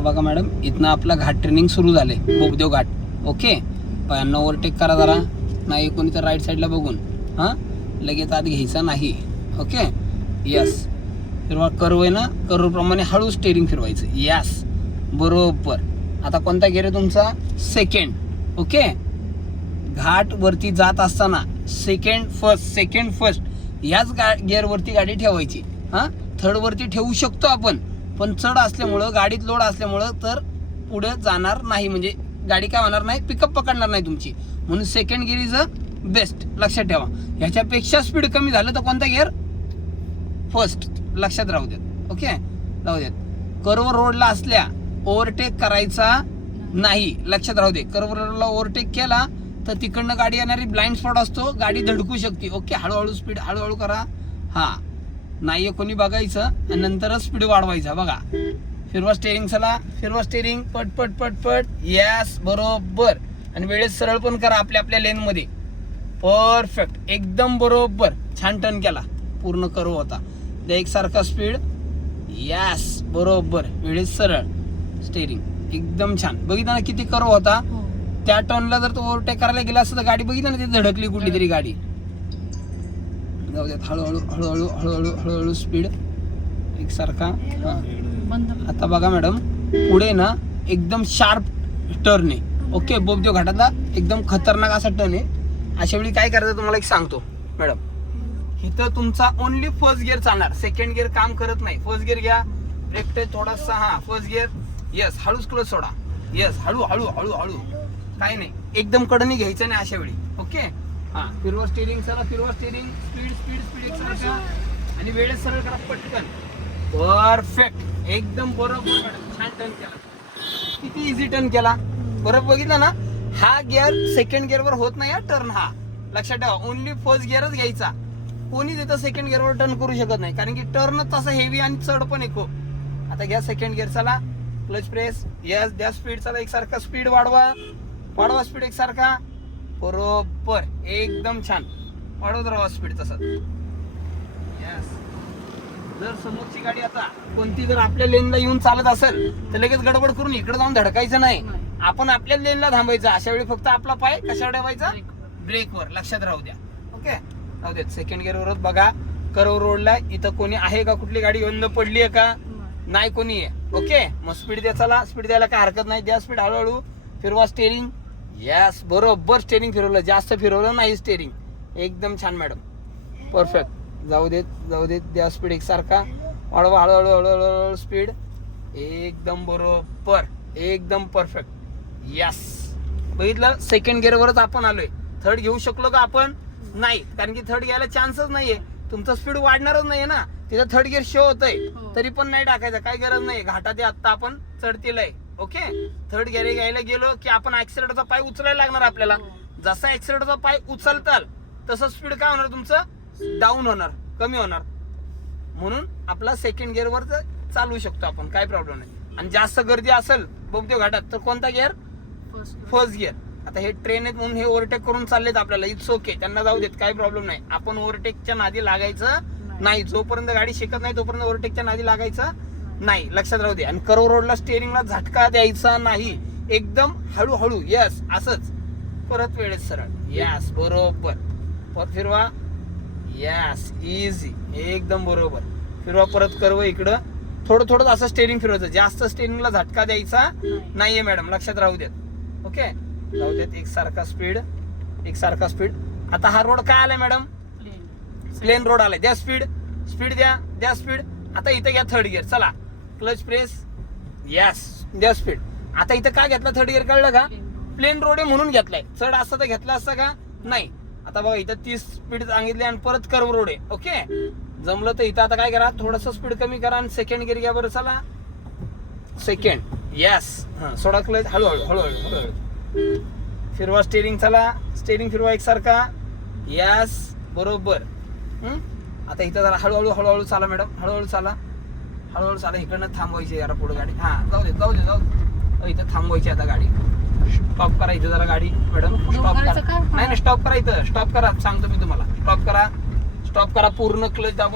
आता बघा मॅडम, इथनं आपला घाट ट्रेनिंग सुरू झाले, बोगदेव घाट. ओके, पायांना ओव्हरटेक करा जरा, नाही कोणी तर राईट साईडला बघून, हां लगेच आत घ्यायचा नाही. Okay, yes. फिरवा, कर्व आहे ना, कर्वप्रमाणे हळू स्टेरिंग फिरवायचं. यस, बरोबर. आता कोणता गेअर आहे तुमचा? सेकंड. ओके, घाट वरती जात असताना सेकंड फर्स्ट याच गिअरवरती गाडी ठेवायची. हां, थर्ड वरती ठेवू शकतो आपण, पण चढ असल्यामुळं, गाडीत लोड असल्यामुळं तर पुढे जाणार नाही, म्हणजे गाडी काय होणार नाही, पिकअप पकडणार नाही तुमची. म्हणून second gear is a best, लक्षात ठेवा. ह्याच्यापेक्षा स्पीड कमी झालं तर कोणता गिअर? फर्स्ट, लक्षात राहू देत. ओके, राहू देत. कर्व रोडला असल्या ओव्हरटेक करायचा नाही, लक्षात राहू दे. कर्व रोडला ओव्हरटेक केला तर तिकडनं गाडी येणारी ब्लाइंड स्पॉट असतो, गाडी धडकू शकते. ओके, हळूहळू स्पीड, हळूहळू करा. हां, नाहीये कोणी बघायचं आणि नंतरच स्पीड वाढवायचा. बघा, फिरवा स्टेरिंग, चला फिरवा स्टेरिंग, पट पट पट पट. यस, बरोबर. आणि वेळेत सरळ पण करा आपल्या आपल्या लेनमध्ये. परफेक्ट, एकदम बरोबर. छान टर्न केला, पूर्ण कर्व होता. त्या एकसारखा स्पीड. यस, बरोबर. वेळेत सरळ स्टेरिंग, एकदम छान. बघितलं ना किती कर्व होता. त्या टर्नला जर तो ओव्हरटेक करायला गेला असता तर गाडी बघितलं ना, ती धडकली कुठली तरी गाडी. जाऊ द्यात, हळूहळू हळूहळू हळूहळू हळूहळू स्पीड एकसारखा. आता बघा मॅडम, पुढे ना एकदम शार्प टर्न आहे. ओके, बोगदेव घाटातला एकदम खतरनाक असा टर्न आहे. अशा वेळी काय करायचं तुम्हाला एक सांगतो मॅडम. इथं तुमचा ओनली फर्स्ट गिअर चालणार, सेकंड गिअर काम करत नाही. फर्स्ट गिअर घ्या, ब्रेक टच थोडासा. हा, फर्स्ट गिअर. यस, हळूच क्लच सोडा. यस, हळू हळू हळू हळू, काही नाही, एकदम कडनी घ्यायचं नाही अशा वेळी. ओके, हा, फिरवा स्टेरिंग, चला फिरवा स्टेरिंग, स्पीड स्पीड स्पीड एकसारखा. आणि वेळेत सरळ करा पटकन. परफेक्ट, एकदम बरोबर मॅडम. छान टर्न केला, किती इझी टर्न केला. बरोबर बघितलं ना. हा गिअर सेकंड गिअरवर होत नाही, हा टर्न. हा लक्षात ठेवा, ओनली फर्स्ट गिअरच घ्यायचा. कोणीच इथं सेकंड गिअरवर टर्न करू शकत नाही, कारण की टर्नच तसा हेवी आणि चढ पण आहे खूप. आता घ्या सेकंड गिअर, चला क्लच प्रेस. यस, द्या स्पीड, चला एकसारखा स्पीड वाढवा, वाढवा स्पीड एकसारखा. बरोबर, एकदम छान. वाढवत राहा स्पीड तसंच. यस, जर समोरची गाडी आता कोणती जर आपल्या लेनला येऊन चालत असेल तर लगेच गडबड करून इकडे जाऊन धडकायचं नाही. आपण आपल्या लेनला थांबायचं. अशा वेळी फक्त आपला पाय कशावर ठेवायचा? ब्रेकवर. लक्षात राहू द्या. ओके, राहू देत. सेकंड गिअरवरच बघा. कर्व रोडला इथं कोणी आहे का? कुठली गाडी बंद पडली आहे का? नाही कोणी आहे. ओके, मग स्पीड द्या. चला, स्पीड द्यायला काय हरकत नाही. द्या स्पीड, हळूहळू फिरवा स्टेरिंग. यस, बरोबर स्टेरिंग फिरवलं, जास्त फिरवलं नाही स्टेरिंग. एकदम छान मॅडम, परफेक्ट. जाऊ देत, जाऊ देत. द्या स्पीड एकसारखा, वाढवा हळूहळू हळूहळू स्पीड. एकदम बरोबर, एकदम परफेक्ट. यस, बघितलं, सेकंड गिअरवरच आपण आलोय. थर्ड घेऊ शकलो का आपण? नाही, कारण की थर्ड घ्यायला चान्सच नाहीये. तुमचं स्पीड वाढणारच नाहीये ना. तिथं थर्ड गिअर शो होतंय, तरी पण नाही टाकायचं, काही गरज नाही. घाटात आता आपण चढतील आहे. ओके, थर्ड गिअर घ्यायला गेलो की आपण ऍक्सिलेटरचा पाय उचलायला लागणार आपल्याला. जसा ऍक्सिलेटरचा पाय उचलताल तसं स्पीड काय होणार तुमचं? डाऊन होणार, कमी होणार. म्हणून आपला सेकंड गिअरवर चालवू शकतो आपण, काय प्रॉब्लेम नाही. आणि जास्त गर्दी असेल बोगदेव घाटात तर कोणता गिअर? First gear. आता हे ट्रेन आहेत म्हणून हे ओव्हरटेक करून चाललेत आपल्याला, इट्स ओके, त्यांना जाऊ देत, काही प्रॉब्लेम नाही. आपण ओव्हरटेकच्या नादी लागायचं नाही. जोपर्यंत गाडी शिकत नाही तोपर्यंत ओव्हरटेकच्या नादी लागायचं नाही, लक्षात राहू दे. आणि कर्व रोडला स्टेरिंगला झटका द्यायचा नाही, एकदम हळूहळू. यस, असंच. परत वेळेत सरळ. यस, बरोबर. परत फिरवा. यस, इझी, एकदम बरोबर. फिरवा परत. कर्व इकडं थोडं थोडं असं स्टेरिंग फिरवायचं, जास्त स्टेरिंगला झटका द्यायचा नाहीये मॅडम, लक्षात राहू देत. ओके, राहू देत. एकसारखा स्पीड, एकसारखा स्पीड. आता हा रोड काय आलाय मॅडम? प्लेन रोड आलाय. द्या स्पीड, स्पीड द्या, द्या स्पीड. आता इथं घ्या थर्ड गिअर, चला क्लच प्रेस. यस, द्या स्पीड. आता इथं का घेतला थर्ड गिअर कळलं का? प्लेन रोड आहे म्हणून घेतलाय. चढ असता तर घेतला असता का? नाही. आता बघा, इथं 30 स्पीड सांगितली आणि परत कर्व रोड आहे. ओके, जमलं तर इथं आता काय करा, थोडस स्पीड कमी करा आणि सेकंड गिअर घ्या बरं. चला सेकंड. यस, हा, सोडा क्लच, हळूहळू हळूहळू हळूहळू फिरवा स्टेरिंग. चला स्टेरिंग फिरवा एकसारखा. यस, बरोबर. आता इथं जरा हळूहळू हळूहळू चाला मॅडम, हळूहळू चाला, हळूहळू चाला. इकडनं थांबवायची जरा पुढे गाडी. हा, जाऊ दे जाऊ दे जाऊ दे. इथं थांबवायची आता गाडी. स्टॉप करा इथं जरा गाडी. मॅडम स्टॉप करा. नाही नाही, स्टॉप करा इथं, स्टॉप करा, सांगतो मी तुम्हाला. स्टॉप करा, स्टॉप करा. पूर्ण क्लच दाबून